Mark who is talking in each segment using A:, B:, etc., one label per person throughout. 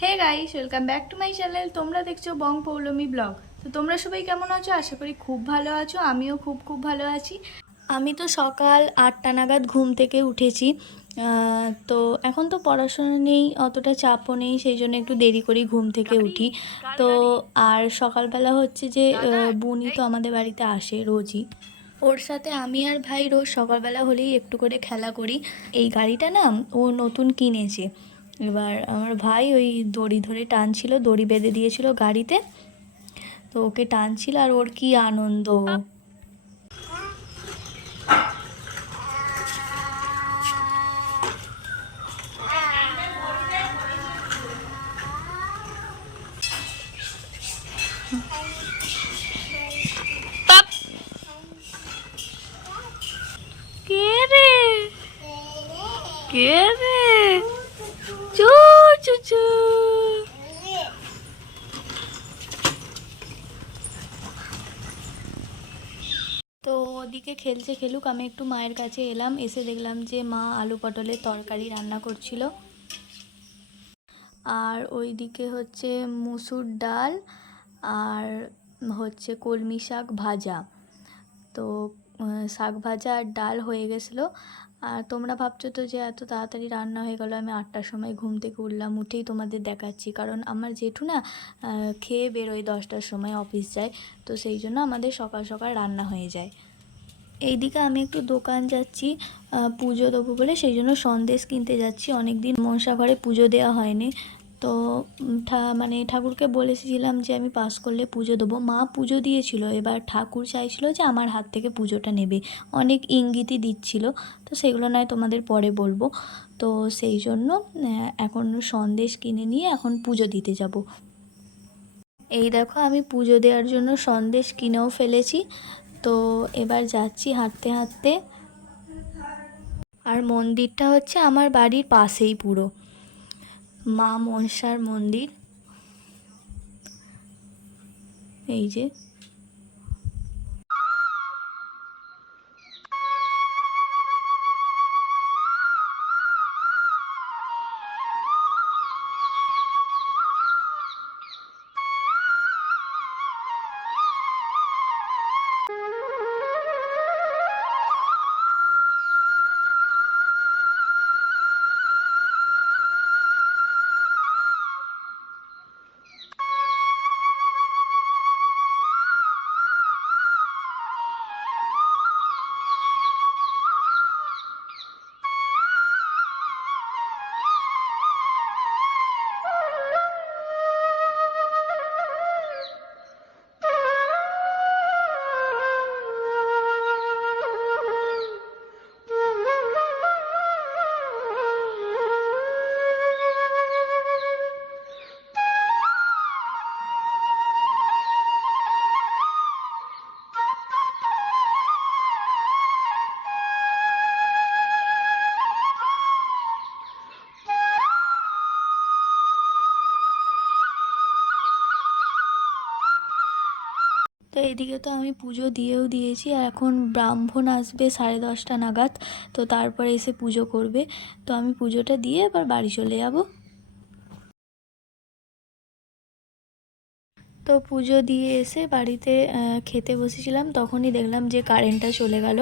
A: Hey guys welcome back to my channel তোমরা দেখছ বং Poulami blog. তো তোমরা সবাই কেমন আছো? আশা করি খুব ভালো আছো, আমিও খুব খুব ভালো আছি। আমি তো সকাল আটটা নাগাদ ঘুম থেকে উঠেছি। তো এখন তো পড়াশোনা নেই, অতটা চাপও নেই, সেই জন্য একটু দেরি করেই ঘুম থেকে উঠি। তো আর সকালবেলা হচ্ছে যে বুনি তো আমাদের বাড়িতে আসে রোজই। ওর সাথে আমি আর ভাই রোজ সকালবেলা হলেই একটু করে খেলা করি। এই গাড়িটা না ও নতুন কিনেছে। এবার আমার ভাই ওই দড়ি ধরে টানছিল, দড়ি বেঁধে দিয়েছিল গাড়িতে। তো ওকে টানছিল আর ওর কি আনন্দ। কে রে? কে রে চু চু চু তো ওদিকে খেলছে খেলুক, আমি একটু মায়ের কাছে এলাম, এসে দেখলাম যে মা আলু পটলের তরকারি রান্না করছিল। আর ওইদিকে হচ্ছে মুসুর ডাল আর হচ্ছে কলমি শাক ভাজা। তো শাক ভাজা আর ডাল হয়ে গেছিল। আর তোমরা ভাবছ তো যে এত তাড়াতাড়ি রান্না হয়ে গেলো, আমি আটটার সময় ঘুম থেকে উঠলাম, উঠেই তোমাদের দেখাচ্ছি। কারণ আমার জেঠু না খেয়ে বেরোয় দশটার সময় অফিস যায়, তো সেই জন্য আমাদের সকাল সকাল রান্না হয়ে যায়। এইদিকে আমি একটু দোকান যাচ্ছি পুজো দেবো বলে, সেই জন্য সন্দেশ কিনতে যাচ্ছি। অনেক দিন মনসা ঘরে পুজো দেওয়া হয়নি। তো মানে ঠাকুরকে বলেছিলাম যে আমি পাস করলে পুজো দেবো। মা পুজো দিয়েছিল, এবার ঠাকুর চাইছিল যে আমার হাত থেকে পুজোটা নেবে। অনেক ইঙ্গিতই দিচ্ছিল, তো সেগুলো নয় তোমাদের পরে বলব। তো সেই জন্য এখন সন্দেশ কিনে নিয়ে এখন পুজো দিতে যাব। এই দেখো, আমি পুজো দেওয়ার জন্য সন্দেশ কিনেও ফেলেছি। তো এবার যাচ্ছি হাঁটতে হাঁটতে। আর মন্দিরটা হচ্ছে আমার বাড়ির পাশেই পুরো। মা মনসার মন্দির। এই যে। তো এদিকে তো আমি পুজো দিয়েও দিয়েছি আর এখন ব্রাহ্মণ আসবে সাড়ে দশটা নাগাদ, তো তারপরে এসে পুজো করবে। তো আমি পুজোটা দিয়ে এবার বাড়ি চলে যাব। তো পুজো দিয়ে এসে বাড়িতে খেতে বসেছিলাম, তখনই দেখলাম যে কারেন্টটা চলে গেল।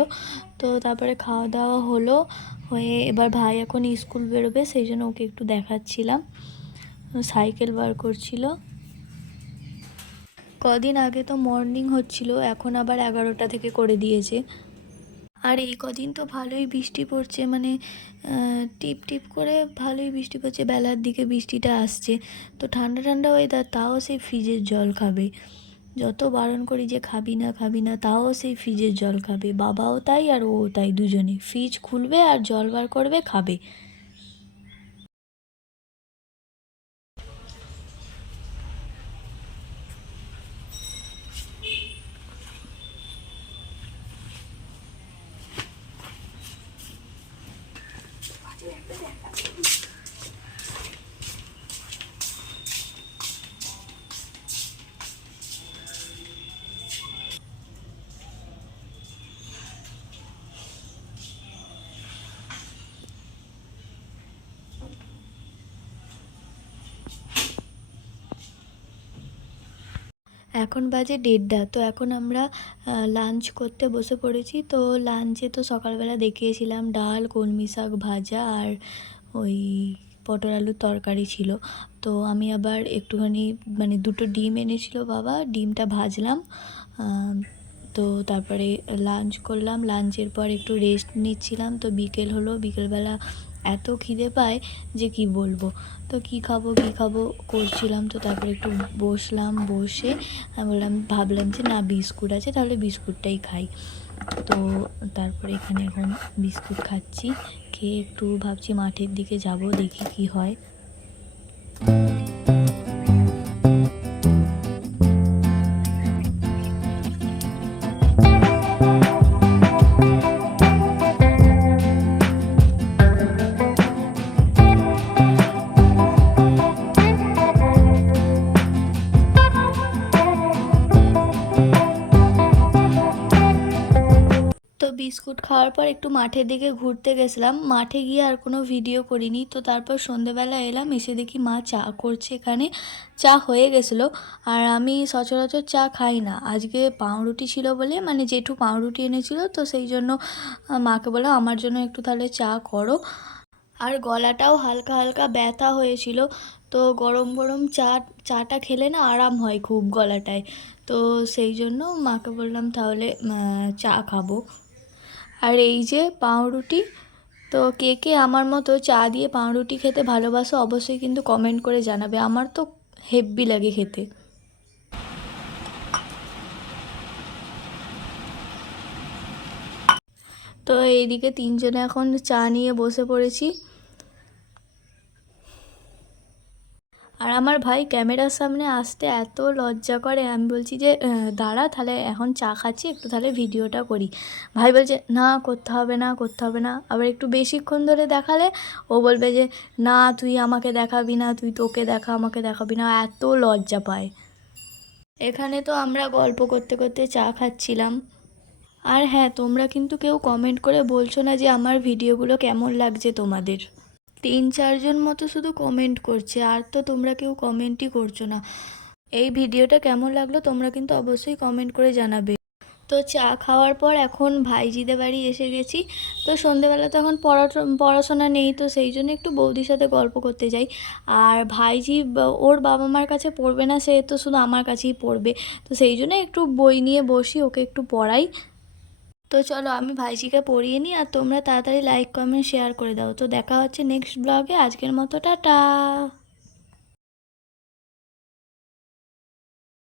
A: তো তারপরে খাওয়া দাওয়া হলো, হয়ে এবার ভাই এখন স্কুল বেরোবে, সেই জন্য ওকে একটু দেখাচ্ছিলাম। সাইকেল বার করছিল। কদিন আগে তো মর্নিং হচ্ছিল, এখন আবার এগারোটা থেকে করে দিয়েছে। আর এই কদিন তো ভালোই বৃষ্টি পড়ছে মানে টিপ টিপ করে ভালোই বৃষ্টি পড়ছে, বেলার দিকে বৃষ্টিটা আসছে। তো ঠান্ডা ঠান্ডা ওয়েদার তাও সেই ফ্রিজের জল খাবে। যত বারণ করি যে খাবি না খাবি না, তাও সেই ফ্রিজের জল খাবে। বাবাও তাই আর ও তাই, দুজনে। ফ্রিজ খুলবে আর জল বার করবে, খাবে। এখন বাজে দেড়টা, তো এখন আমরা লাঞ্চ করতে বসে পড়েছি। তো লাঞ্চে তো সকালবেলা দেখিয়েছিলাম ডাল, কলমি শাক ভাজা আর ওই পটল আলুর তরকারি ছিল। তো আমি আবার একটুখানি মানে দুটো ডিম এনেছিল বাবা, ডিমটা ভাজলাম। তো তারপরে লাঞ্চ করলাম। লাঞ্চের পর একটু রেস্ট নিচ্ছিলাম। তো বিকেল হলো, বিকেলবেলা এত খিদে পায় যে কি বলব? তো কি খাব কি খাব করছিলাম তো তারপরে একটু বসলাম, বসে আমি বললাম, ভাবলাম যে না, বিস্কুট আছে তাহলে বিস্কুটটাই খাই। তো তারপরে এখানে এখন বিস্কুট খাচ্ছি, খেয়ে একটু ভাবছি মাঠের দিকে যাব, দেখি কি হয়। বিস্কুট খাওয়ার পর একটু মাঠের দিকে ঘুরতে গেছিলাম। মাঠে গিয়ে আর কোনো ভিডিও করিনি। তো তারপর সন্ধেবেলা এলাম, এসে দেখি মা চা করছে এখানে। চা হয়ে গেছিল আর আমি সচরাচর চা খাই না। আজকে পাউরুটি ছিল বলে মানে জেঠু পাউরুটি এনেছিল, তো সেই জন্য মাকে বললাম, আমার জন্য একটু তাহলে চা করো। আর গলাটাও হালকা হালকা ব্যথা হয়েছিল। তো গরম গরম চা, চাটা খেলে না আরাম হয় খুব গলাটায়। তো সেই জন্য মাকে বললাম, তাহলে চা খাব। আর এই যে পাউরুটি, তো কে কে আমার মতো চা দিয়ে পাউরুটি খেতে ভালোবাসো অবশ্যই কিন্তু কমেন্ট করে জানাবে। আমার তো হেব্বি লাগে খেতে। তো এইদিকে তিনজনে এখন চা নিয়ে বসে পড়েছি। আর আমার ভাই ক্যামেরার সামনে আসতে এত লজ্জা করে। আমি বলছি যে দাঁড়া, তাহলে এখন চা খাচ্ছি, একটু তাহলে ভিডিওটা করি। ভাই বলছে, না, করতে হবে না, করতে হবে না। আবার একটু বেশিক্ষণ ধরে দেখালে, ও বলবে যে, না, তুই আমাকে দেখাবি না, তুই তোকে দেখা, আমাকে দেখাবি না। এত লজ্জা পায়। এখানে তো আমরা গল্প করতে করতে চা খাচ্ছিলাম। আর হ্যাঁ তোমরা কিন্তু কেউ কমেন্ট করে বলছো না যে, আমার ভিডিওগুলো কেমন লাগছে তোমাদের। তিন চারজন মতো শুধু কমেন্ট করছে। আর তো তোমরা কেউ কমেন্টই করছ না। এই ভিডিওটা কেমন লাগল তোমরা কিন্তু অবশ্যই কমেন্ট করে জানাবে। তো চা খাওয়ার পর এখন ভাইজিদের বাড়ি এসে গেছি। তো সন্ধেবেলা তো এখন পড়া পড়াশোনা নেই, তো সেই জন্য একটু বৌদির সাথে গল্প করতে যাই। আর ভাইজি ওর বাবা মার কাছে পড়বে না, সে তো শুধু আমার কাছেই পড়বে। তো সেই জন্য একটু বই নিয়ে বসি, ওকে একটু পড়াই। তো চলো আমি ভাইজিকে পড়িয়ে নিই আর তোমরা তাড়াতাড়ি লাইক কমেন্ট শেয়ার করে দাও। তো দেখা হচ্ছে নেক্সট ব্লগে আজকের মতো টাটা।